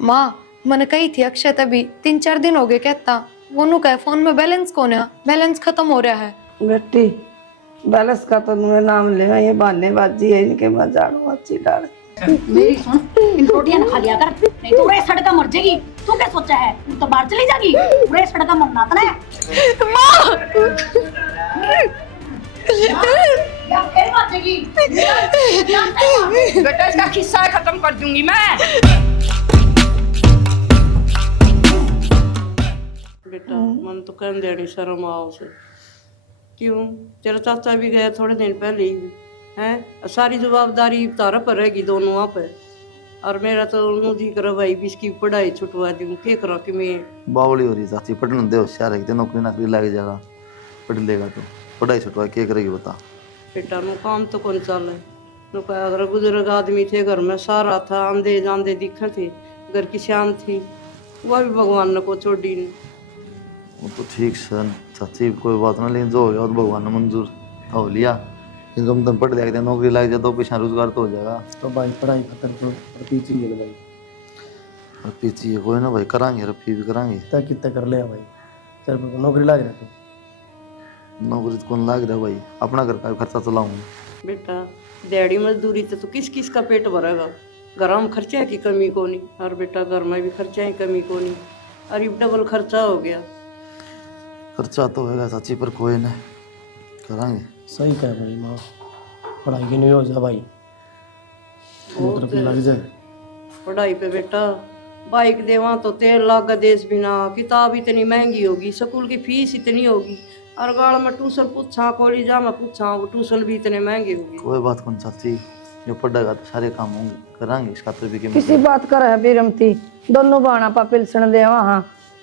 माँ मैंने कही थी अक्षय तभी 3-4 दिन हो गए कहता वो नु कहे फोन में बैलेंस कौन है, बैलेंस खत्म हो रहा है। बेटी बैलेंस का तो तुम्हें नाम ले, ये बहानेबाजी है इनके, मैं झाड़ू अच्छी डाल। मेरी सुन, इन रोटियां ना खा लिया कर, नहीं तो पूरे सड़का मर जाएगी। तू क्या सोचा है, तू तो बाहर चली जाएगी, पूरे सड़का मरना था ना। या फिर मर जाएगी। बेटा इसका किस्सा खत्म कर दूंगी मैं। बेटा मन तो कहने देनी शर्म आओ से, क्यों तेरा चाचा भी गया थोड़े दिन पहले ही है, सारी जवाबदारी तारा पर रहेगी दोनों आप पे। और मेरा तो मुझे करो भाई भी इसकी पढ़ाई छुटवा दूँ, क्या करो कि मैं बावली हो रही चाची, पढ़ने दे होशियार है, नौकरी नाकरी लग जाएगा, पढ़ लेगा तो पढ़ाई छुटवा क्या करेगी बता। बेटा नु काम तो कौन चल है नु, अगर बुजुर्ग आदमी थे घर में, सारा था आंदे जांदे दिखे थे, घर की शान थी, वह भी भगवान ने को छोड़ी नहीं। वो तो ठीक सर चाची कोई बात ना, लेकिन जो हो गया तो भगवान ने मंजूर हो लिया, इनकम तुम पढ़ लिया नौकरी लग जाए तो पीछा रोजगार तो हो जाएगा। तो भाई पढ़ाई खत्म तो पीछे ही है भाई, और पीछे कोई ना भाई करांगे, रफी भी करांगे। तक कितना कर लिया भाई, तेरे को नौकरी लग रहा है, नौकरी तो कौन लाग रहा है भाई, अपना घर का खर्चा चलाऊंगा। बेटा दिहाड़ी मजदूरी तो किस किस का पेट भरेगा, घर में खर्चा की कमी को नहीं, और बेटा घर में भी खर्चा की कमी को नहीं, और ये डबल खर्चा हो गया। खर्चा तो होगा चाची पर कोई ना करांगे। सही कह भाई माँ, पढ़ाई की नहीं हो जा भाई, तरफ लग जाए पढ़ाई पे बेटा बाइक देवा तो 13 लाख का देश बिना, किताब इतनी महंगी होगी, स्कूल की फीस इतनी होगी, और गाड़ में ट्यूशन पूछा, कॉलेज में पूछा, वो ट्यूशन भी इतने महंगे होगी। कोई बात कौन चाची, जो पढ़ेगा तो सारे काम होंगे, करांगे इसका तो भी किसी बात कर है बीरमती, दोनों बाणा पा पिलसन दे वहाँ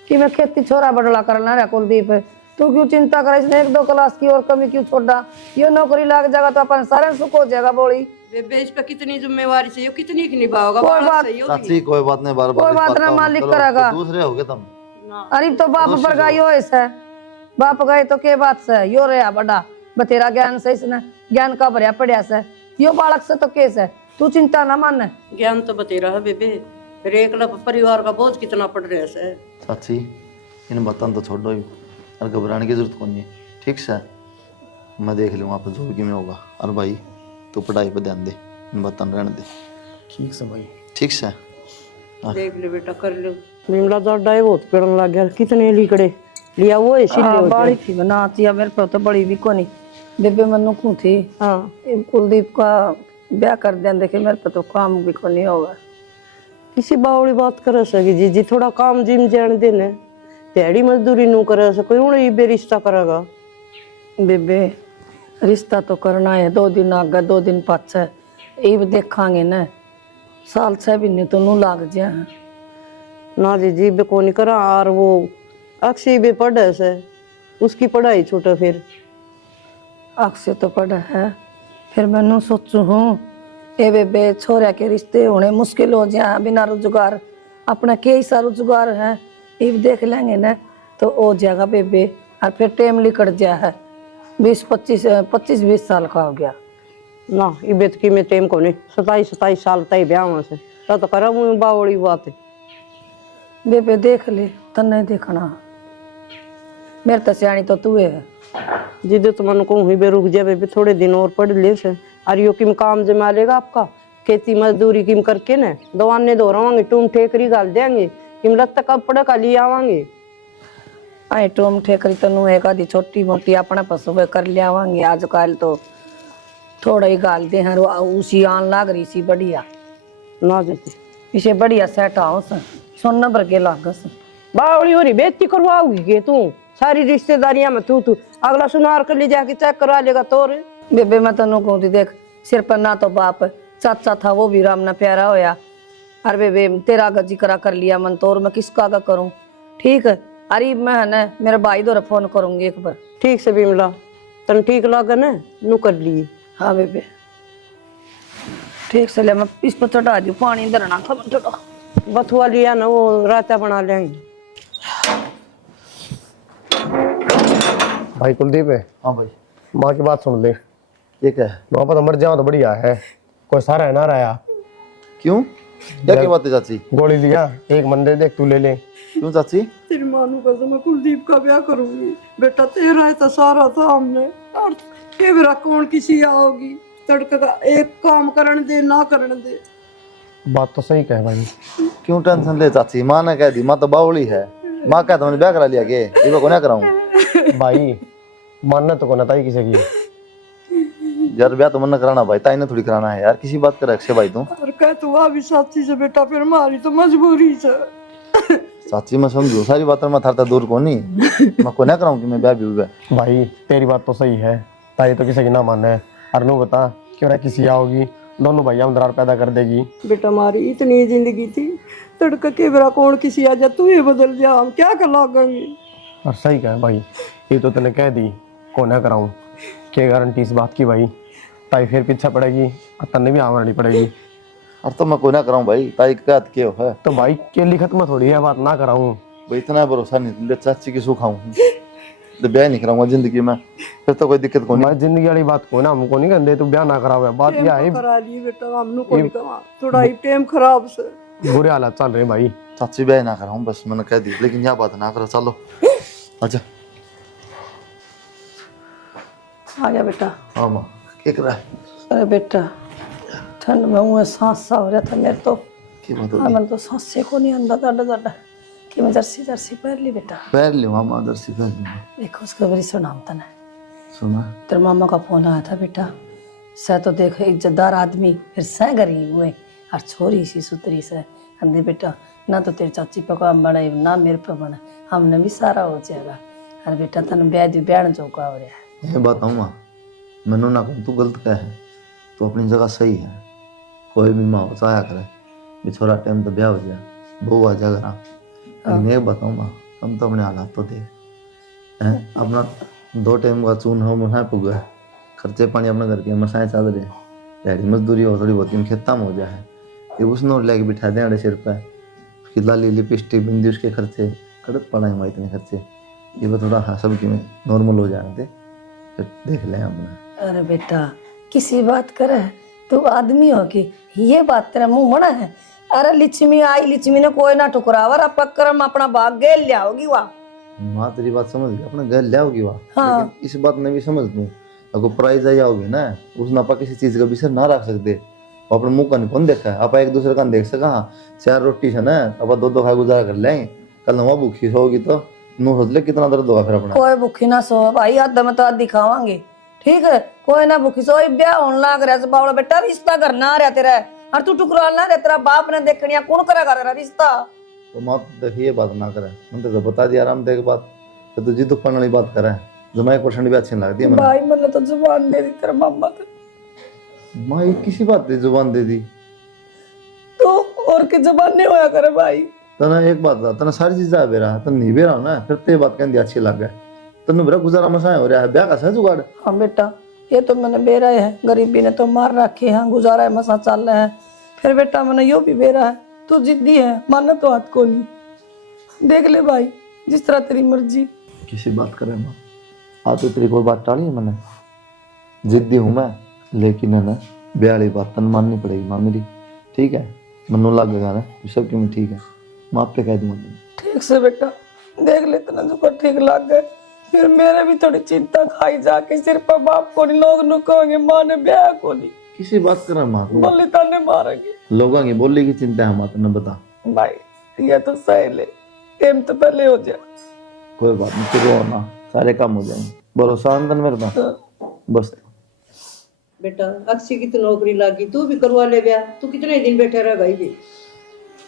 कि मैं खेती छोरा बड़ला करना रहा कुलदीप, तू क्यों चिंता कर, इसने 1-2 क्लास की और कमी क्यों छोड़ा, ये नौकरी लग जाएगा तो अपन सारे सुख हो जाएगा। बोली बेबे इस पे कितनी जिम्मेवारी से, कितनी की निभाओगा, कोई बात चाची कोई बात नहीं, बार कोई बात ना, मालिक करेगा, दूसरे हो गए तुम। अरे तो बाप पर गई हो ऐसा, बाप गए तो के बात से यो रहा बड़ा बतेरा ज्ञान से, इसने ज्ञान का भरिया पड़िया से, यो बालक से तो केस है, तू चिंता ना मान। ज्ञान तो बतेरा है बेबे, फिर एक परिवार का बोझ कितना पड़ रहा है। चाची इन बातों तो छोड़ो ही, और घबराने की जरूरत कौन है, ठीक से मैं देख लूँगा आप जो भी में होगा। और भाई तू पढ़ाई पे ध्यान दे, इन बातों रहने दे, ठीक से भाई, ठीक से देख ले बेटा, कर लो। बिमला तो डाय बहुत पेड़न लग गया, कितने लीकड़े लिया वो इसीलिए बड़ी थी बना आती मेरे पे तो बड़ी भी को नहीं, बेबे मनु को थी। हाँ कुलदीप का ब्याह कर दिया, देखे मेरे पे तो काम भी को नहीं होगा। किसी बावड़ी बात कर सके जी, थोड़ा काम जिम जान देने, दिहाड़ी मजदूरी नू कर सके, उन्हें ये रिश्ता करेगा। बेबे रिश्ता तो करना है, 2 दिन आगे 2 दिन पाछे ये देखांगे ना, साल 6 महीने तो नू लाग जा ना जी बे को नहीं करा। और वो अक्षय भी पढ़े से, उसकी पढ़ाई छूटे, फिर अक्षय तो पढ़ा है, फिर मैनू सोचू हूँ ए बेबे छोरा के रिश्ते होने मुश्किल हो जाए, बिना रोजगार अपना के हिस्सा रोजगार है, ये देख लेंगे ना तो हो जाएगा बेबे। और फिर टाइम निकट जाए है, 25-20 साल का हो गया ना, ये बेत की में टेम को नहीं, 27 साल तय ब्याह से तो करा बावड़ी बात है। बेबे देख ले, तो नहीं देखना, मेरे तो सियाणी तो तू है जिद तो मन को हुई बे रुक जाए बेबे, थोड़े दिन और पढ़ ले से, और यो किम काम जमा लेगा आपका, खेती मजदूरी किम करके न दवाने दोहरावांगे, टूम ठेकरी गाल देंगे, किम लगता कपड़ा का लिए आवांगे। आई टूम ठेकरी तो नू एक आधी छोटी मोटी अपना पशु कर ले आवांगे, आजकल तो थोड़ा ही गाल दे हैं, उसी आन लाग रही सी बढ़िया ना देते पीछे बढ़िया सेट आओ सोना भर के लागस बावड़ी हो रही, बेइज्जती करवाओगी के तू, सारी रिश्तेदारियां में तू अगला सुनार कर ले जाके चेक करा लेगा तोर। बेबे मैं तेन कहती देख, सिर पर ना तो बाप चाचा था, वो भी राम ना प्यारा होया, अरे बेबे तेरा गजी करा कर लिया मन तो, और मैं किसका का करूं, ठीक है। अरे मैं ना मेरे भाई दो फोन करूंगी एक बार। ठीक से बिमला, तन ठीक लगे ना नू कर लिए। हाँ बेबे ठीक से ले, मैं इस पर चढ़ा दी पानी धरना था थोड़ा, बथुआ लिया ना, वो रायता बना लेंगे। भाई कुलदीप है। हाँ भाई माँ की बात सुन ले, ये क्या है, वहाँ पर तो मर जाओ तो बढ़िया है, कोई सारा है ना रहा, क्यों क्या बात है चाची? गोली लिया, एक मंदिर देख तू ले ले। क्यों चाची? तेरी मानू का मैं कुलदीप का ब्याह करूंगी बेटा, तेरा है तो सारा था हमने, और ये मेरा कौन किसी आओगी, तड़का का एक काम करने दे ना करने दे। बात तो सही कह भाई। क्यों टेंशन ले चाची? माँ ने कह दी, माँ तो बावली है। माँ कहता मैंने ब्याह करा लिया के ये को ना कराऊं। भाई मानना तो कोना ताई किसी की। यार ब्याह तो मन कराना भाई, ताई ने थोड़ी कराना है यार। किसी बात कर अक्षय भाई तू। और कह तू आ भी साथी से बेटा, फिर हमारी तो मजबूरी से। चाची मैं समझू सारी बात, मैं थारता दूर को नहीं, मैं को ना कराऊं कि मैं ब्याह भी हुआ। भाई तेरी बात तो सही है, ताई तो किसी की ना माने। और नू बता क्यों ना किसी आओगी, दोनों भैया में दरार पैदा कर देगी। बेटा हमारी इतनी जिंदगी थी, तड़का के बेरा कौन किसी आ जा, तू ही बदल जा, हम क्या कर लागेंगे। और सही कह भाई, ये तो तूने कह दी को ना कराऊं, क्या गारंटी इस बात की भाई? ताई फिर पीछा पड़ेगी और तन्ने भी आमरनी पड़ेगी। और तो मैं को ना कराऊं भाई, ताई का क्यों है तो भाई के लिखत में थोड़ी है बात ना कराऊं। भाई, इतना भरोसा नहीं ले चाची की सुखाऊं तो ब्याह नहीं कराऊंगा जिंदगी में, फिर तो कोई दिक्कत को नहीं। मैं जिंदगी वाली बात को ना हमको नहीं कहते, तू ब्याह ना करावे। बात यह है करा ली बेटा, हमनु को नहीं कहा, थोड़ा ही टाइम खराब से। बुरे हालात चल रहे भाई। चाची ब्याह ना कराऊं बस, मैंने कह दी, लेकिन यह बात ना करो। चलो अच्छा आ गया बेटा। हाँ माँ क्या कर रहा है? अरे बेटा ठंड में मुँह सांस सा हो रहा था मेरे तो। क्या बात हाँ होगी? मैंने तो सांस से को नहीं अंदा डाडा कि मैं जर्सी जर्सी पहन ली बेटा। पैर लियो मामा, दर्शी पैर लियो। देखो उसका बड़ी सुनाम था ना, सुना तेरे मामा का फोन आया था बेटा। सह तो देख इज्जतदार आदमी, फिर सह गरीब हुए और छोरी सी सुतरी से अंधे बेटा, ना तो तेरी चाची पे काम बने ना मेरे पे बने, हमने भी सारा हो जाएगा। अरे बेटा तन ब्याह दी ब्याह जो का हो रहा है। ये बात आऊँ मैनू ना कहूँ, तू गलत कह है, तो अपनी जगह सही है। कोई भी माँ चाया करे भी छोरा टाइम तो ब्याह हो जाए, बहू आ जा करा। लेकिन एक बताऊँ माँ, हम तो अपने हालात तो देख हैं, अपना 2 टाइम का चून हो मसाए पुग है, खर्चे पानी अपने घर के मसाए चल रहे, दिहाड़ी मजदूरी हो थोड़ी बहुत खेता में हो जाए, ये उसने लेके बिठा दें अड़े सिर पे, उसकी लाली लिपस्टिक बिंदी उसके खर्चे, कड़क पड़ा है इतने खर्चे। ये भी थोड़ा हाँ सब कि नॉर्मल हो जाए थे, फिर देख लें हमने। अरे बेटा किसी बात करे तू आदमी हो कि ये बात तेरा मुंह मना है। अरे लिच्छमी आई, लिच्छमी ने कोई ना ठुकरावर, अब पक्कर अपना भाग गेल लियाओगी वाह। माँ तेरी बात समझ गई, अपने घर ले आओगी वहाँ। हाँ। लेकिन इस बात में भी समझ दूँ, अगर प्राइज आई आओगी ना, उसने आप किसी चीज का विषय ना रख सकते। वो अपने मुंह का नहीं कौन देखा है, आप एक दूसरे का देख सका। हाँ 4 रोटी से ना अब 2-2 खा गुजारा कर लेंगे, कल नवा भूखी होगी तो नू सोच ले कितना दर्द होगा फिर अपना। कोई भूखी ना सो भाई, आधा में तो आधी खावांगे, ठीक है। कोई ना भूखी सो, ब्याह होने लग रहा है बावड़ा बेटा, रिश्ता करना आ रहा तेरा, और तू टुकरा ना रहा, तेरा बाप ने देखनिया कौन करेगा तेरा रिश्ता। तो माँ देखिए बात ना करे, मैंने तो बता दिया आराम देख बात, तो तुझी दुख पड़ने वाली बात करे जो मैं 1% भी अच्छी नहीं लगती है मैंने। भाई मैंने तो जुबान दे दी तेरे मामा को। माँ ये किसी बात की जुबान दे दी? तो और की जुबान नहीं होया करे भाई। तना एक बात था, तना सारी चीज आवे रहा, तन नहीं बेरा ना, फिर ते बात कहती अच्छी लग गए, तनु मेरा गुजारा मसाए हो रहा है, ब्याह का सह जुगाड़। हाँ बेटा ये तो मैंने बेरा है, गरीबी ने तो मार रखे हैं, गुजारा है मसा चल रहा है। फिर बेटा मैंने यो भी बेरा है, तू जिद्दी है, मानना तो हाथ को नहीं। देख ले भाई जिस तरह तेरी मर्जी। किसी बात करे माँ, आज तो तेरी कोई बात टाली है मैंने, जिद्दी हूँ मैं, लेकिन है ना ब्याह वाली बात तन माननी पड़ेगी माँ मेरी, ठीक है? मनु लगेगा ना सब क्यों ठीक है, मैं आप पे कह दूंगा। ठीक से बेटा देख ले तेना जो ठीक लग गए, फिर मेरे भी थोड़ी चिंता खाई जाके सिर पर बाप को नहीं, लोग नु कहेंगे माँ ने ब्याह को नहीं, किसी बात करे माँ तू, बोली ताने मारेंगे लोगों की बोली की चिंता है माँ, तुमने बता। भाई ये तो सही ले, टाइम तो पहले हो जाए। कोई बात नहीं, तू रो ना, सारे काम हो जाएंगे, भरोसा आंदन मेरे पास बस। बेटा अक्षय की तो नौकरी लगी, तू भी करवा ले ब्याह, तू कितने दिन बैठे रह गई जी।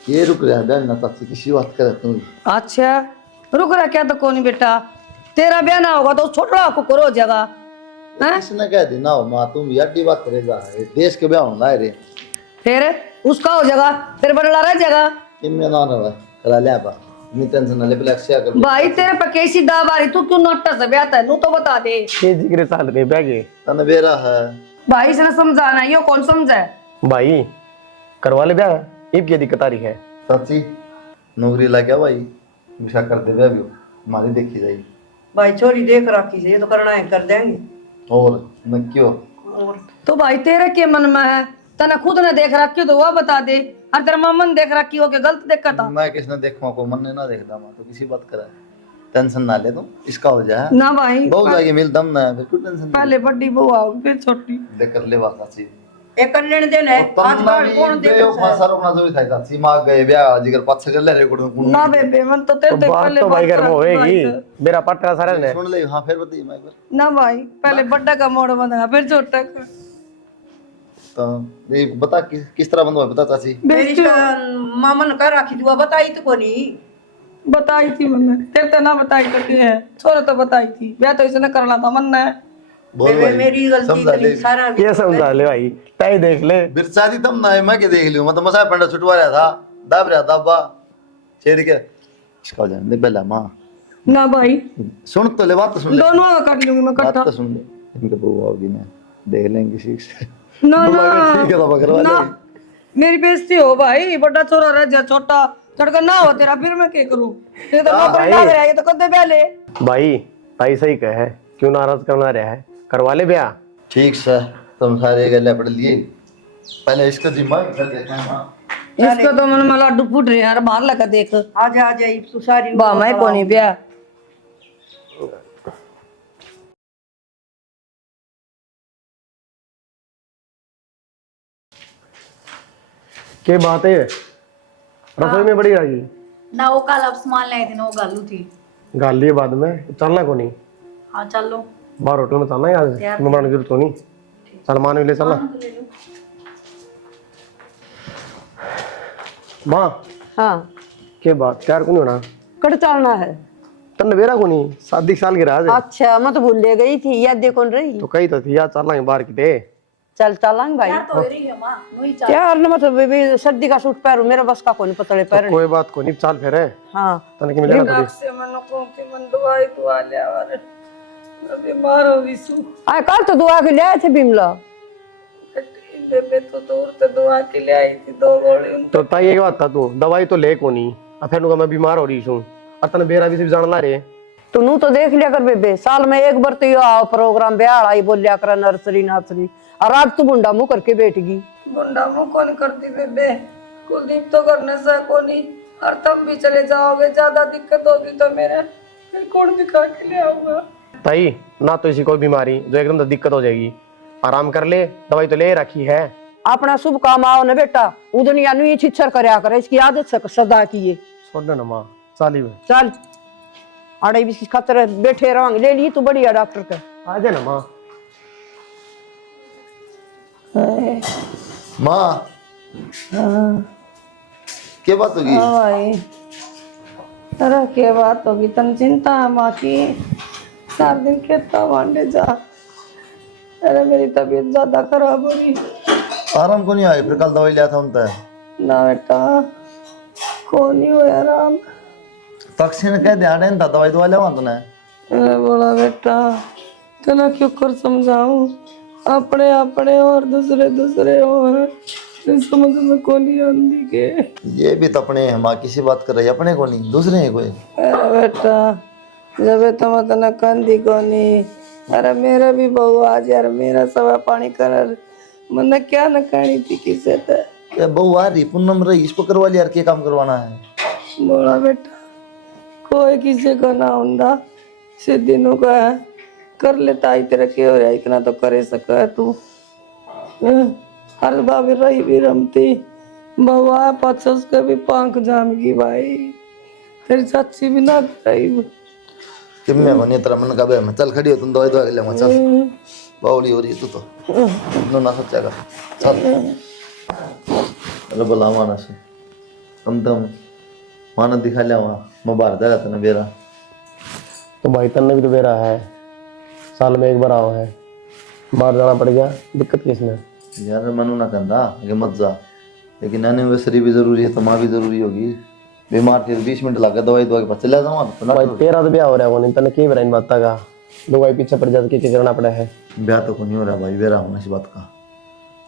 ये रुक रहा है ब्याह ना, चाची किसी बात करे तू। अच्छा रुक रहा क्या तो कौन बेटा, तेरा ब्याह ना होगा तो छोटा को करो जगह। किसने कह दी ना हो माँ, तुम भी अड्डी बात करेगा, देश के ब्याह होना है रे, फिर उसका हो जाएगा, फिर बदला रह जाएगा। किम्मे ना ना करा ले आप, इतनी टेंशन ना ले, पहले अक्षय कर। भाई तेरे पे कैसी दाव आ रही, तू क्यों नोटा से ब्याह है, नू तो बता दे। ये जिक्र साल के बैगे तन बेरा है भाई से समझाना, यो कौन समझा है। भाई करवा ले ब्याह, इब क्या दिक्कत आ रही है? चाची नौकरी ला क्या भाई, विशा कर दे ब्याह भी हमारी देखी जाएगी। भाई छोरी देख रखी से, ये तो करना है कर देंगे। और न क्यों तो भाई तेरे के मन में है, तना खुद ने देख रखी तो वो बता दे, और तेरा मामा ने देख रखी हो के गलत देखा था। मैं किसने देखवा को मन ने ना देखता, मैं तो किसी बात करा टेंशन ना ले, तुम इसका हो जाए ना भाई, बहुत जाके मिल दम ना है, फिर क्यों टेंशन पहले बड़ी बहू आओगी फिर छोटी। ले कर ले बात अच्छी एक कर लेने देने आज कल कौन दे फांसा रोकना जो था था सीमा गए ब्याह जिगर पाछे कर ले रिकॉर्ड ना बेबे मन तो तेरे बात पहले तो भाई बात घर में करा होएगी, भाई। मेरा पट्टा सारे ने। सुन ले, हां फिर बताइए मैं एक बार। ना भाई पहले बड़ा का मोड़ बंधा फिर छोटा का। तो ये बता किस तरह बंद हुआ बता चाची। मेरी मामन कर रखी दुआ बताई तो कोनी बताई थी मैंने, तेरे तो ना बताई तो के है, छोरे तो बताई थी, ब्याह तो इसने करना था मन ने। बोल भाई मेरी गलती समझा ले, इतनी सारा ये समझा ले भाई, ताई देख ले। बिरसादी तम ना है, मैं के देख लियो, मैं तो मसा पंडा छुटवा रहा था, दाब रहा था बा छेड़ के इसका हो जाने दे बेला मां। ना भाई सुन तो ले, बात तो सुन ले, दोनों का काट लूंगी मैं बात इकट्ठा। तो सुन ले, इनके बहू आओगी ना देख लेंगे किसी से। ना बुला ना के ठीक है तो करवा ना, ले। मेरी बेइज्जती हो भाई, बड़ा छोरा रह जा छोटा चढ़कर ना हो तेरा, फिर मैं क्या करूं? ये तो नौकरी लग रहा है, ये तो कदे पहले। भाई ताई सही कहे, क्यों नाराज करना रहा है, करवा ले ब्याह। ठीक से तुम सारे गले पढ़ लिए, पहले इसका जिम्मा कर देते हैं मां। इसको तो मन में लाडू फूट रहे यार, बाहर लगा देख आ जा तू सारी बा मैं कोनी ब्याह। के बात है रसोई में बड़ी रही ना वो कल अब सामान लाए थे ना, वो गालू थी। गाल लिए बाद में चलना को नहीं, हाँ चल लो। बाहर होटल में चलना है यार, मैं बड़ा जरूरत नहीं, सलमान भी ले चलना। माँ हाँ के बात क्या को नहीं होना, कट चलना है। तन्ने बेरा को नहीं, शादी साल की राज है अच्छा मैं तो भूल गई थी, याद देखो रही। तो कही तो थी यार चलना बाहर किते। चल चलांगे भाई यार तो रही है माँ, वही चल। यार ना मतलब बेबी सर्दी का सूट पहनूं, मेरे बस का कोई पतले तो पहन। कोई बात को नहीं, चाल फिर है हाँ तने के मिलेगा थोड़ी। से मन को के मन दुआई दुआ ले और मैं बीमार हो विसु। आ कल तो दुआ के ले आए थे बिमला, बेबे तो दूर से दुआ के ले आई थी 2 गोली। तो ताई एक बात था, तू दवाई तो ले को नहीं, अब फिर मैं बीमार हो रही हूँ, और तने बेरा भी सिर्फ जानना रे। तो नू तो देख लिया कर बेबे, साल में एक बार तो यो आओ प्रोग्राम ब्याह आई बोल लिया कर नर्सरी नर्सरी, और आज तू बुंडा मुंह करके बैठ गई। बुंडा मुंह कौन करती बेबे, कुलदीप तो करने से कोनी, और तुम भी चले जाओगे, ज्यादा दिक्कत होगी तो मेरे फिर कौन दिखा के ले आऊंगा। ताई ना तो इसी कोई बीमारी जो एकदम तो दिक्कत हो जाएगी, आराम कर ले, दवाई तो ले रखी है। अपना शुभ काम आओ ना बेटा, उ दुनिया नु ये छिछर करया करे, इसकी आदत से सदा की ये। छोड़ ना माँ, चाली में चल अड़े भी खतर बैठे रहोगे, ले ली तू बढ़िया डॉक्टर का। आ जा ना माँ। माँ क्या बात होगी? भाई अरे क्या बात होगी, तन चिंता है माँ की, 4 दिन खेता वांडे जा। अरे मेरी तबीयत ज्यादा खराब हो रही। आराम को नहीं आए, फिर कल दवाई लिया था उनका ना बेटा को नहीं हो आराम। तक्षण कह दे आड़े था दवाई दवा लेवा तूने। अरे बोला बेटा तना क्यों कर समझाऊं, अपने अपने और दूसरे दूसरे और समझ में को नहीं आंदी के। ये भी तो अपने हैं माँ, किसी बात कर रही है, अपने को नहीं दूसरे हैं कोई। अरे बेटा जब तुम तना कंदी को नहीं, अरे मेरा भी बहू आज यार मेरा सवा पानी कर मन क्या न कहनी थी किसे ते। ये बहू आ रही पूनम रही, इसको करवा लिया यार, क्या काम करवाना है। बोला बेटा कोई किसी को ना हुंदा, सीधी नु का है कर लेता ही तेरे के हो रहा, इतना तो करे सका है तू। हर बाबी रही भी रमती बउआ पाछे उसके भी पांख जामगी भाई, तेरी चाची भी ना रही। कि मैं बनी तेरा मन का बे, मैं चल खड़ी हो, तुम दवाई दवा के ले चल, बावली हो रही है तू तो नो ना सोचेगा चल। अरे बोला माना से कम तो माना दिखा लिया वहाँ, मैं बाहर जा रहा था ना बेरा। तो भाई तन्ने भी तो बेरा है, साल में एक बार आओ है, बाहर जाना पड़ गया, दिक्कत किसने। यार मनु ना कहता कि मत जा, लेकिन एनिवर्सरी भी जरूरी है तो माँ भी जरूरी होगी, बीमार फिर 20 मिनट लगे दवाई दवा के पास चले जाऊँ तो ना। भाई तेरा तो ब्याह हो रहा है, वो नहीं तने की बेरा इन बात का, दवाई पीछे पड़ जाते क्या करना पड़ा है। ब्याह तो नहीं हो रहा भाई, बेरा होना इस बात का,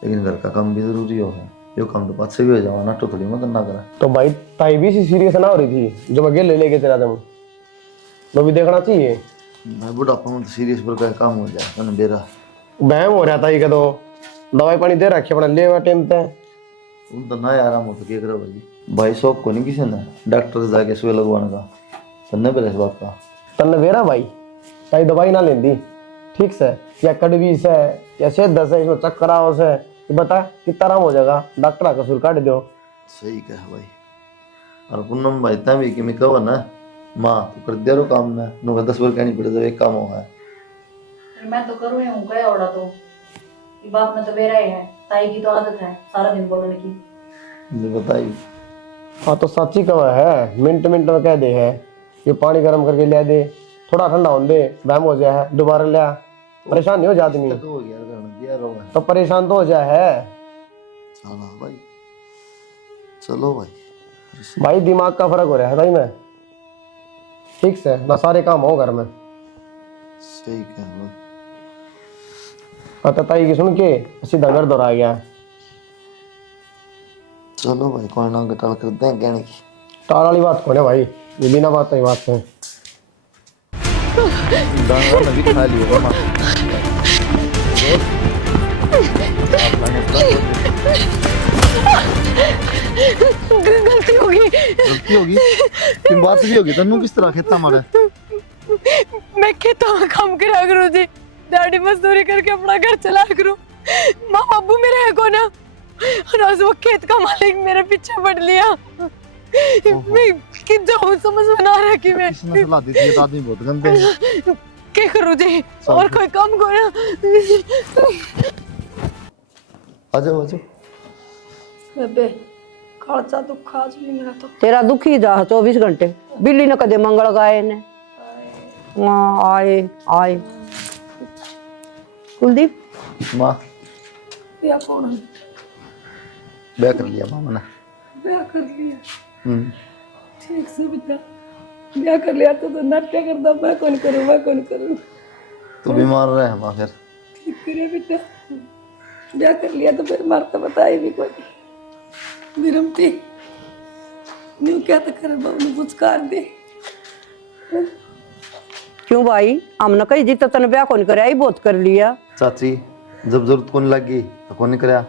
लेकिन घर का काम भी जरूरी हो है, यो काम तो पास से भी हो जाओ ना, तो थोड़ी मत ना करा। तो भाई ताई भी सीरियस ना हो रही थी जो मैं गेल लेके तेरा तुम तो भी देखना चाहिए भाई बुढ़ापा में तो सीरियस पर का काम हो जाए ना बेरा। बहम हो रहा था ये तो दवाई पानी दे रखी अपना ले टाइम पे। तुम तो ना आराम हो तो क्या करो भाई शौक को नहीं किसी ने डॉक्टर से जाके सुई लगवाने का सुनने पर इस बात का तन्ने वेरा भाई ताई दवाई ना लेंदी ठीक से या कड़वी से या सेहत दस है इसमें चक्कर आओ से कि बता कितना आराम हो जाएगा डॉक्टर का कसूर काट दो। सही कहा भाई और पूनम भाई ता भी कि मैं कहो ना माँ तो कर दे रो काम ना नो 10 बार कहनी पड़े तो एक काम होगा फिर मैं तो करूँ हूँ क्या ओड़ा तो ये बाप में तो मेरा ही है, ताई की तो आदत है सारा दिन बोलने की। मुझे बताई हाँ तो सच्ची कवा है मिनट मिनट में कह दे है ये पानी गर्म करके ले दे थोड़ा ठंडा होने दे वहम हो जाए दोबारा ले परेशान नहीं हो जाती नहीं हो गया करना दिया रो तो परेशान तो हो जाए है चलो भाई चलो भाई भाई दिमाग का फर्क हो रहा है भाई मैं ठीक से ना सारे काम हो घर में सही कहा भाई ताई की सुन के सीधा घर दौड़ा गया। चलो भाई कोई ना गटाल करते हैं कहने की टाल वाली बात कौन है भाई ये बिना बात की बात है। दाना नबी खा लिया मामा गलती होगी गलती होगी कि बात भी होगी तन्नू किस तरह खेता मारा मैं खेतों में काम करा करूँ जी दाढ़ी मजदूरी करके अपना घर चला करूँ माँ बाबू मेरा है कौन और आज वो खेत का मालिक मेरे पीछे पड़ लिया मैं कि जाऊँ समझ में ना रहा कि मैं किसने सलाह दी थी ये तो आदमी बहुत गंदे हैं क्या करूँ जी और कोई काम करो आ जाओ बेबे खर्चा दुख आज भी मेरा तो तेरा दुख ही जा 24 घंटे बिल्ली ने कदे मंगल गाए ने हाँ आए आए कुलदीप माँ या कौन है ब्याह कर लिया मामा ने ब्याह कर लिया हम्म ठीक से बेटा ब्याह कर लिया तो नाट्य करता मैं कौन करूँ तू बीमार रहे माँ फिर ठीक करे बेटा ब्याह कर लिया तो फिर मारता बताई भी कोई विरमती न्यू क्या तो कर बाबू कुछ कर दे क्यों भाई हमने कही जी तो तने ब्याह कौन करे ही बहुत कर लिया। चाची जब जरूरत कौन लगी तो कौन कराया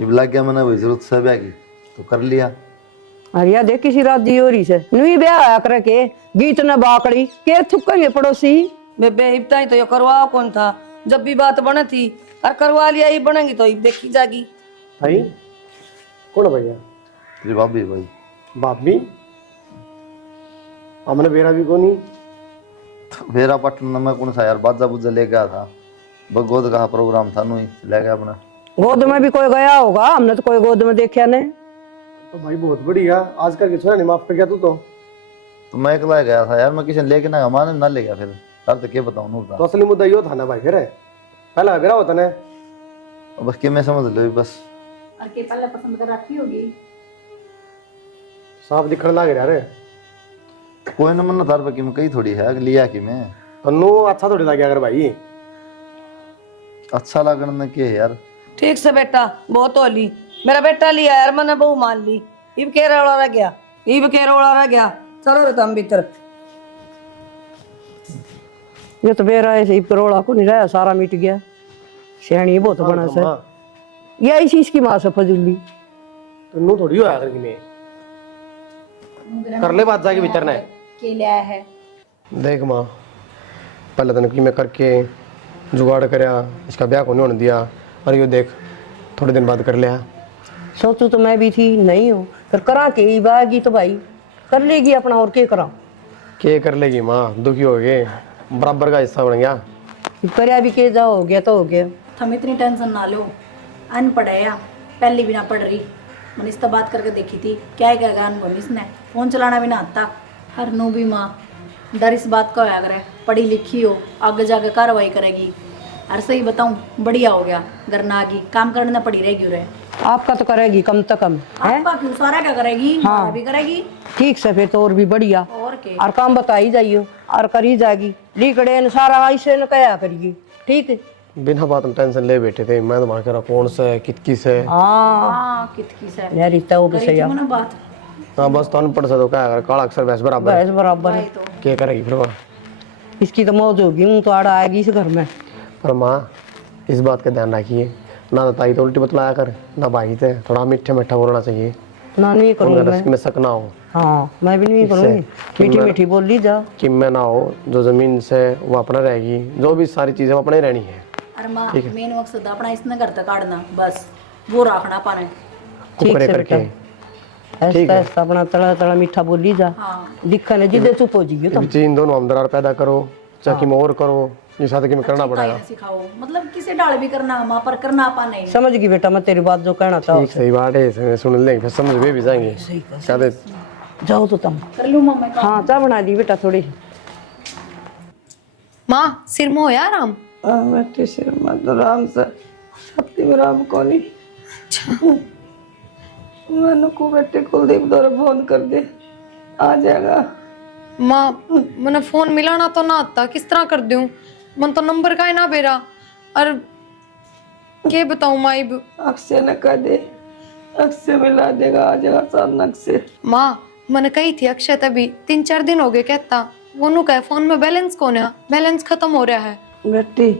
जब लग गया मैंने वही जरूरत से ब्याह की तो कर लिया। अरे देख किसी रात दी हो रही से न्यू ब्याह आया करे के गीत न बाकड़ी के थुकेंगे पड़ोसी बेबे इब्ता ही तो ये करवा कौन था जब भी बात बने थी और करवा लिया ही बनेगी तो देखी जागी भाई कौन भैया तेरी भाभी भाई बाप भी हमने बेरा भी कोनी मेरा पटना में कौन सा यार बाजा बुजा ले गया था गोद का प्रोग्राम था नु ले गया अपना गोद में भी कोई गया होगा हमने तो कोई गोद में देखा नहीं। तो भाई बहुत बढ़िया आजकल के छोरा नहीं माफ कर गया तू तो मैं अकेला गया था यार मैं किसी ने लेके ना हमारे ना ले गया फिर यार तो क्या बताऊं नूर तो असली मुद्दा यो था ना भाई फिर पहला बेरा होता ना बस के मैं समझ लो बस और के पहले पसंद कर रखी होगी साफ दिखने लग रहा रे कोई ना मन तार पर कि मैं कही थोड़ी है लिया कि मैं तन्नू अच्छा थोड़ी लगे अगर भाई अच्छा लगने के यार ठीक से बेटा बहुत होली मेरा बेटा लिया यार मैंने बहू मान ली इब के रोड़ा रह गया चलो रे तुम भीतर ये तो बेरा ऐसे ही करोड़ा को नहीं रहा सारा मिट गया श्रेणी बहुत बना से या इसी इसकी माँ से फजूली तन्नू थोड़ी हो आकर कि कर ले बात जाके भीतर ने के लिया है देख माँ पहले तने की मैं करके जुगाड़ करया इसका ब्याह को नहीं होने दिया और यो देख थोड़े दिन बाद कर लिया सोचू तो मैं भी थी नहीं हूँ फिर करा के ही बागी तो भाई कर लेगी अपना और क्या करा के कर लेगी माँ दुखी हो गए बराबर का हिस्सा बन गया करया भी के जा हो गया तो हो गया। तुम इतनी टेंशन ना लो अनपढ़ है या पहली भी ना पढ़ रही मैंने इससे बात करके देखी थी क्या करेगा अनपढ़ इसने फोन चलाना भी ना आता हर नू भी माँ डर इस बात का होया करे पढ़ी लिखी हो आगे जाके कार्रवाई करेगी और सही बताऊं बढ़िया हो गया घर ना आगी काम करने पड़ी रहेगी उरे आपका तो करेगी कम से कम है आपका क्यों सारा क्या करेगी हमारा भी करेगी ठीक से फिर तो और भी बढ़िया और के और काम बताई जाइयो और करी जाएगी लिखड़े न सारा ऐसे न कया करिए ठीक है बिना बात में टेंशन ले बैठे थे मैं तो वहां कह रहा कौन से कितकी से हाँ कितकी से यार रिश्ता वो भी करी सही थी है मैंने बात हाँ बस तो अनपढ़ से तो क्या अगर काला अक्षर वैसे बराबर बस बराबर है। क्या करेगी फिर वहाँ इसकी तो मौज होगी हूँ तो आड़ा आएगी इस घर में पर माँ इस बात का ध्यान रखिए ना तो ताई तो उल्टी बतलाया कर, ना भाई थे थोड़ा मीठा मीठा बोलना चाहिए, ना नहीं उनका करूंगी रस मैं। में शक ना हो हाँ मैं भी नहीं इससे करूंगी, कि मीठी मैं- मीठी बोली जा। कि मैं ना हो, जो जमीन से वो अपना रहेगी, जो भी सारी चीजें वो अपने ही रहनी है। अरे माँ मेन मकसद अपना इसने घर तक काटना बस, वो रखना पाने। ठीक ऊपर से करके बेटा, ठीक ऐसा है। ऐसा अपना तड़ा तड़ा मीठा बोली जा। हाँ दिखा ने जिदे चुप हो जाइए तुम। इन दोनों हम दरार पैदा करो, चाहे में और करो, ये साथ में करना अच्छी पड़ेगा। ताई ने सिखाओ, मतलब किसे डाल भी करना माँ पर करना आपा नहीं। समझ गई बेटा मैं तेरी बात जो कहना चाहूँ। ठीक सही बात है, इसे सुन लेंगे फिर समझ में भी जाएंगे। कहते जाओ तो तुम। कर लूँ माँ मैं काम। हाँ चाय बना दी बेटा थोड़ी। माँ सिर में होया आराम? बेटे सिर मत राम से शक्ति में राम को नहीं। मैंने को बेटे कुलदीप द्वारा फोन कर दे, आ जाएगा। माँ मैंने फोन मिलाना तो ना आता, किस तरह कर दूं? मन तो नंबर का ही ना बेरा। और के बताऊं माई? अक्षय ने कह दे, अक्षय मिला देगा, आ जाएगा अचानक से। माँ मैंने कही थी अक्षय तभी 3-4 दिन हो गए कहता, वो नु कहे फोन में बैलेंस कौन है, बैलेंस खत्म हो रहा है। बेटी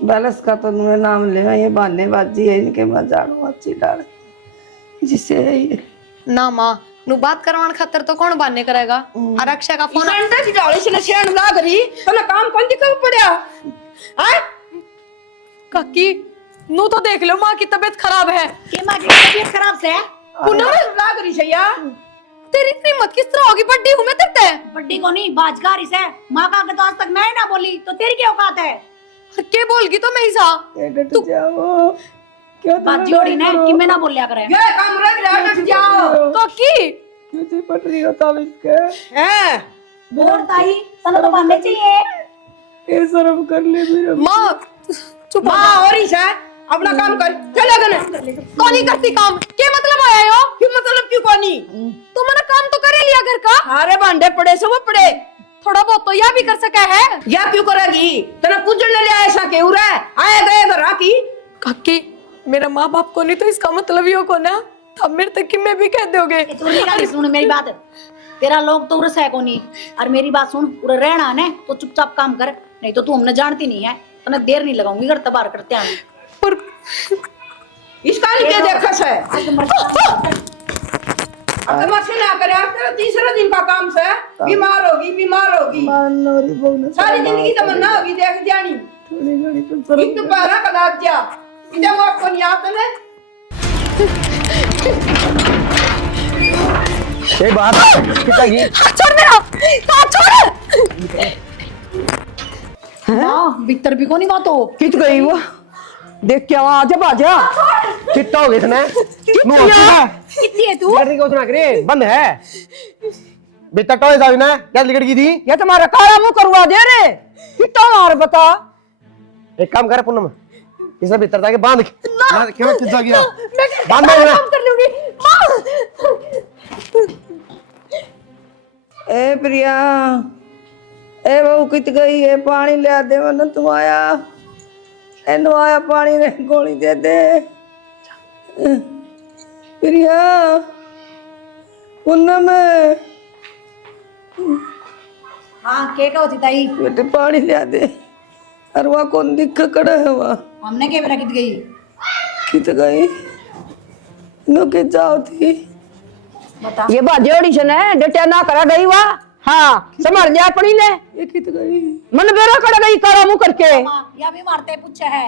बैलेंस का तो तुम्हें नाम ले, ये बहानेबाजी है इनके, मैं झाड़ू अच्छी डाल जिसे है ये। ना माँ नु बात करवाने खातर तो कौन बहाने करेगा? और अक्षय का फोन संडे की डाली से शेण लाग रही तने काम कौन दिखा पड़या है? काकी नु तो देख लो माँ की तबीयत खराब है। ये माँ की तबीयत खराब से है। पूनम लाग रही सैया तेरी इतनी हिम्मत किस तरह होगी? बड्डी हूँ मैं तेरे ते। बड्डी को नहीं बाजगारी से, माँ का तो आज तक मैं ना बोली तो तेरी क्या औकात है? के बोलगी तो मैं ही सा। डट जाओ, क्यों बात जोड़ी ने कि मैं ना बोलिया करे। ये काम रह गया डट जाओ काकी क्यों जी पट रही हो तब इसके? हैं और ताई तने तो मानने चाहिए। ये शर्म कर ले मेरे। माँ चुप मां हो रही है अपना काम कर चले गने कौन नहीं करती काम? क्या मतलब आया हो? क्यों मतलब क्यों कोनी तो मैंने काम तो कर ही लिया घर का, अरे भांडे पड़े से वो पड़े थोड़ा बहुत तो यह भी कर सका है। या क्यों करेगी तेरा पूजन ले लिया ऐसा के उरे आए गए घर आकी काकी मेरा माँ बाप को नहीं तो इसका मतलब यो को ना, तब मेरे तक कि मैं भी कह दोगे। सुन गाली सुन मेरी बात, तेरा लोग तो उरस है को नहीं, और मेरी बात सुन, उरे रहना है तो चुपचाप काम कर, नहीं तो तू हमने जानती नहीं है, तने देर नहीं लगाऊंगी घर तबार करते हैं। और इसका क्या देखा है अगर मत ना करे तेरा तीसरा दिन का काम से बीमार होगी सारी जिंदगी तमन्ना होगी देख जानी एक तो बारह का दाद जा इधर वो आपको नहीं आता ना ये बात पिताजी छोड़ मेरा हाथ छोड़। हाँ भीतर भी को नहीं बात हो। कित गई वो? देख क्या वहां आजा बाजा। कितना हो गया इसने? मुंह होती है कितनी है तू? लड़की को सुना करे बंद है बेटा टॉय जावी ना क्या लिकड़ की थी। ये तुम्हारा काला मुंह करवा दे रे। कितना मार बता। एक काम करे पूनम, इसे भीतर जाके बांध के ना क्यों किस गया मैं बांध दे ना। काम कर लूंगी। ए प्रिया, ए बहू कित गई है? पानी ले दे, वरना तू आया एनु आया पानी ने गोली दे दे। प्रिया पूनम हाँ के का होती ताई? बेटे पानी ले दे। अरे वहाँ कौन दिख कड़ा है? वहाँ हमने के बेरा कित गई? कित गई? नो के जाओ थी। बता ये बात ऑडिशन है डटिया ना करा गई वा। हाँ समझ लिया अपनी ने। ये कित गई? मन बेरा कर गई काला मुंह करके। माँ या भी मारते पूछा है।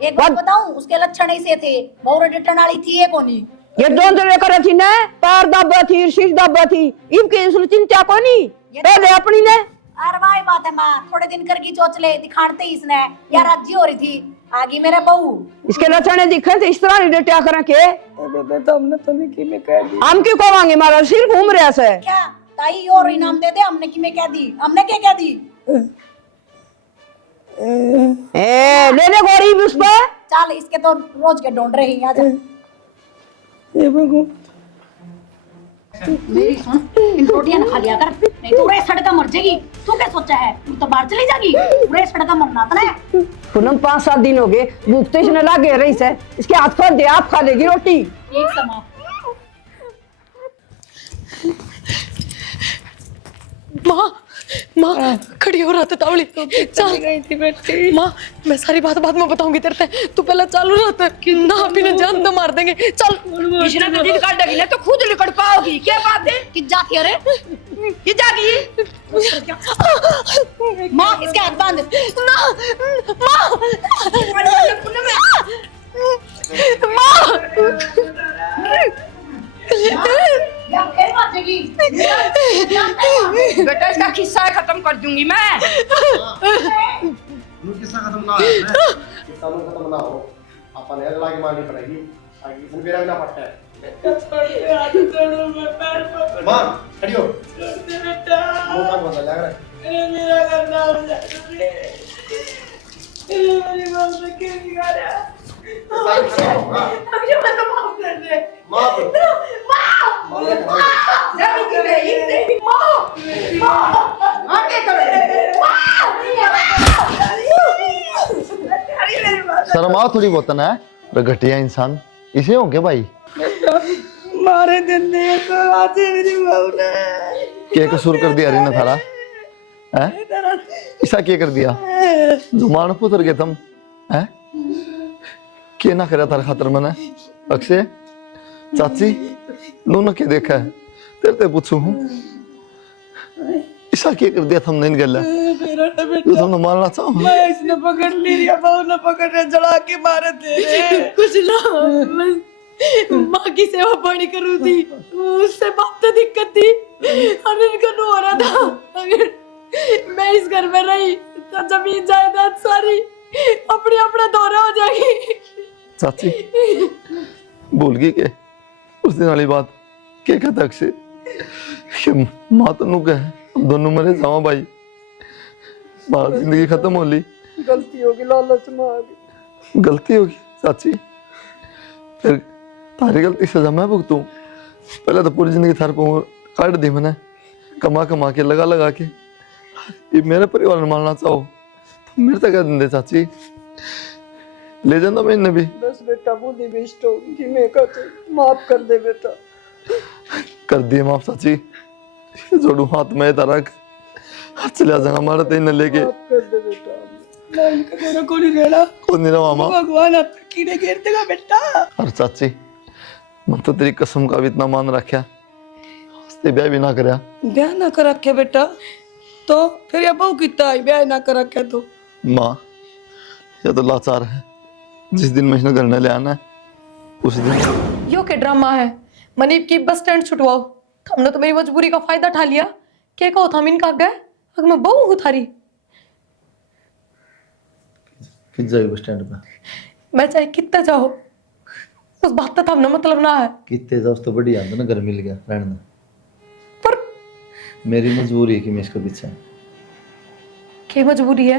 एक बात बताऊं, उसके लक्षण ऐसे थे, बहुत डटन वाली थी ये कोनी। ये दोनों लेकर थी ने पैर दबा थी शीश दबा थी इनकी इसलिए चिंता को नहीं पहले अपनी ने। अरे भाई बात है माँ, थोड़े दिन कर की चोच ले दिखाते ही इसने यार राज्य हो रही थी आगे मेरे बहू। इसके लक्षण दिखे थे इस तरह नहीं डटिया करा के। बेबे तो हमने तो नहीं की में कह दी। हम क्यों कहेंगे मारा सिर घूम रहा से। क्या ताई और इनाम दे दे, हमने की में कह दी? हमने क्या कह दी? ए ले ले गोरी भी उस पर। चल इसके तो रोज के ढूंढ रही हैं। आजा ये बहू मेरी सुन, इन रोटियां खा लिया कर, नहीं तो पूरे सड़का मर जाएगी। तू क्या सोचा है? तू तो बाहर चली जाएगी, पूरे सड़का मरना था ना। पूनम 5-7 दिन हो गए भूखते इसने लागे रही से। इसके हाथ खोल दे आप खा लेगी रोटी। एक समा माँ माँ खड़ी रेडी हो रहा था तावली चल गई थी बेटी। माँ मैं सारी बात बाद में बताऊंगी तेरे से, तू पहले चालू रहता ना पीने जान तो मार देंगे चल। इसने तो दिन काट देगी ना तो खुद निकल पाओगी। क्या बात है कि जाती अरे कि जागी माँ इसके हाथ बांध ना माँ माँ या फिर बाजेगी बेटा इसका किस्सा खत्म कर दूंगी मैं। किस्सा खत्म ना है किस्सा खत्म ना हो अपन है लड़ाई मारनी पड़ेगी आगे इसमें मेरा ना पड़ता है। मां खड़ी हो बेटा वो काम होता लग रहा है मेरा करना हो जाए मेरी मां से क्या बिगाड़ा है अब ये मैं तो माफ कर दे माफ मां जब की नहीं मां आगे करो शर्म आओ थोड़ी बहुत ना है घटिया इंसान इसे हो क्या भाई? मारे दिन दे तो आज मेरी बहू ने क्या कसूर कर दिया रीना थारा हैं? ऐसा क्या कर दिया जुमान पुत्र के तुम हैं? क्या ना करा थारा खातर मैंने अक्षय चाची दोनों के देखा है तेरे ते पूछू हूँ ऐसा क्या कर दिया तुमने इन गल्ला जो तुमने मारना चाहो मैं इसने पकड़ ली रिया बहू ने पकड़ के जला के मारे थे कुछ ना बस माँ की सेवा पानी करूँ थी उससे बात तो दिक्कत थी और इनका नो हो रहा था। अगर मैं इस घर में रही तो जमीन जायदाद सारी अपने अपने दौरा हो जाएगी। चाची भूल गई के उस दिन वाली बात क्या कहता अक्षय कि माँ तो नु कहे हम दोनों मरे जाओ भाई बात जिंदगी खत्म हो ली गलती होगी लालच में आ गई गलती होगी चाची फिर तारी गलती सजा मैं भुगतूं पहले तो पूरी जिंदगी थार पर काट दी मैंने कमा कमा के लगा के ये मेरे परिवार में मारना चाहो तो मेरे तक कह दे चाची ले जाना मैं इन्हें भी बस बेटा बुद्धि बेस्ट होगी मैं कहते माफ कर दे बेटा कर दिए माफ चाची जोड़ू हाथ में तरक चला जाऊंगा मारा तेन लेके माफ कर दे बेटा मैं इनका तेरा को नहीं रहना कौन नहीं रहा मामा भगवान आप कीड़े घेर देगा बेटा। और चाची मैं तो तेरी कसम का भी इतना मान रखा हस्ते ब्याह भी ना करया ब्याह ना कर रखे बेटा तो फिर ये बहू कितना है ब्याह ना कर रखे तो माँ यह तो लाचार है जिस दिन मैं इसने घर न ले आना है उस दिन यो के ड्रामा है मनीप की बस स्टैंड छुटवाओ हमने तो मेरी मजबूरी का फायदा उठा लिया क्या कहो था इनका गए अगर मैं बहू हूँ थारी किस जाएगी बस स्टैंड पे मैं चाहे कितना चाहो उस बात का हमने मतलब ना है कितने जा उस तो बढ़िया था ना घर मिल गया रहने पर मेरी मजबूरी है कि मैं इसके पीछे क्या मजबूरी है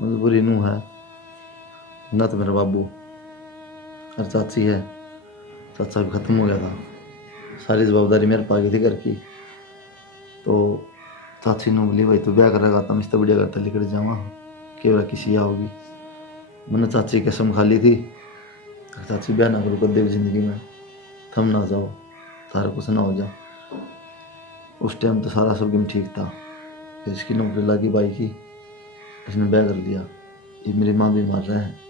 मजबूरी नू है ना तो मेरा बाबू और चाची है चाचा भी खत्म हो गया था सारी जवाबदारी मेरे पा गई थी घर की तो चाची ने बोली भाई तू ब्याह करेगा तो मैं इससे बढ़िया करता लेकर जाऊँगा केवल किसी आओगी मैंने चाची की कसम खा ली थी चाची ब्याह ना करो कदे भी जिंदगी में थम ना जाओ सारा कुछ ना हो जा उस टाइम तो सारा सब गेम ठीक था फिर इसकी नौकरी लगी भाई की इसने ब्याह कर लिया ये मेरी माँ भी मार रहे हैं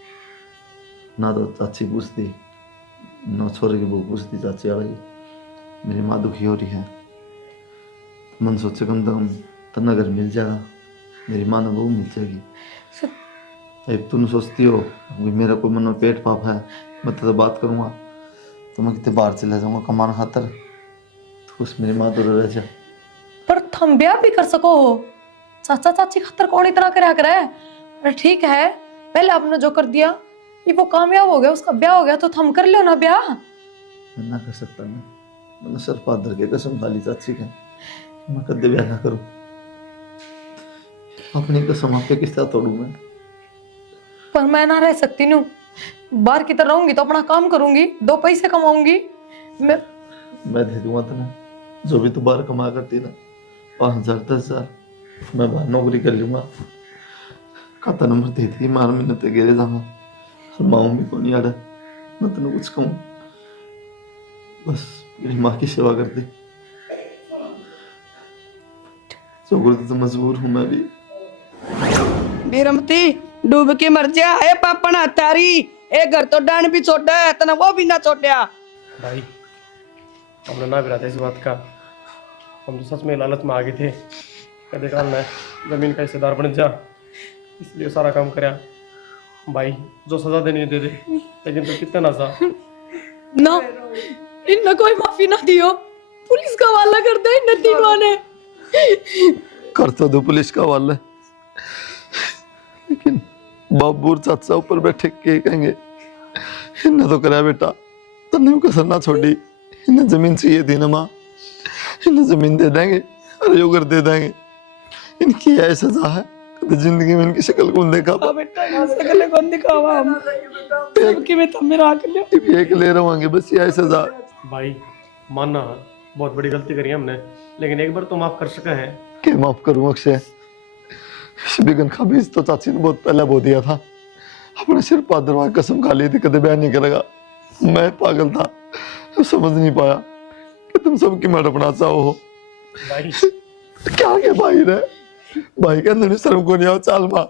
ना तो चाची पूछती ना छोरे की बहू पूछती चाची वाली मेरी माँ दुखी हो रही है मन सोचे कम से कम तना घर मिल जाएगा मेरी माँ ने बहू मिल जाएगी अब तुम सोचती हो कि मेरा कोई मन में पेट पाप है मैं तो बात करूँगा तो मैं कितने बाहर चला जाऊँगा कमाने खातर तो उस मेरी माँ तो रह जा पर थम ब्याह भी कर सको हो चाचा चाची खातर कौन इतना करा करे अरे ठीक है पहले आपने जो कर दिया ये वो कामयाब हो गया उसका ब्याह हो गया तो थम कर लो ना ब्याह मैं ना कर सकता ना मैंने सर पादर के कसम खा ली चाची का मैं कदे ब्याह ना करूँ अपनी कसम आपके किस तरह तोड़ू मैं पर मैं ना रह सकती नू बाहर की तरह रहूंगी तो अपना काम करूंगी 2 पैसे कमाऊंगी मैं दे दूंगा तुम्हें जो भी तू बाहर कमा करती ना 5,000 10,000 मैं बाहर नौकरी कर लूंगा खाता नंबर दे दी मार मैंने ते गिरे जाऊंगा माँ भी को नहीं आ रहा मैं तेन कुछ कहूँ बस मेरी माँ की सेवा कर दे जो तो मजबूर हूँ मैं भी मीरमती डूब के मर जा है पापना तारी ए घर तो डांड भी छोटा है तना वो भी ना छोटा। भाई हमने ना भी इस बात का, हम तो सच में लालच में आ गए थे कदे काल में जमीन का हिस्सेदार बन जा, इसलिए सारा काम करया। भाई जो सजा देनी है दे दे, लेकिन तो कितना ना सा ना इनने कोई माफी ना दियो, पुलिस का हवाला कर दे इन तीनों ने। कर तो दो पुलिस का हवाला, लेकिन बाबूर चाचा ऊपर बैठे के कहेंगे इन्हें तो कराया बेटा, तन्ने कसर ना छोड़ी, इन्हें जमीन चाहिए थी ना माँ, इन्हें जमीन दे देंगे और यो घर दे देंगे। इनकी ऐसा सजा है कभी जिंदगी में इनकी शक्ल कौन देखा। बेटा सकले कौन दिखावा हम सबकी में तुम मेरा आके लियो एक ले रहोगे बस ये सजा। भाई मानना बहुत बड़ी गलती करी हमने, लेकिन एक बार तो माफ कर सके हैं। क्या माफ करूं अक्षय, बिगन का बीज तो चाची ने बहुत पहले बो दिया था, अपने सिर पर दरवाज़ कसम खा ली थी कदे बयान नहीं करेगा। मैं पागल था, समझ नहीं पाया कि तुम सबकी मर अपना चाहो हो। भाई क्या के भाई रे, भाई के अंदर शर्म को नहीं आओ चाल माँ।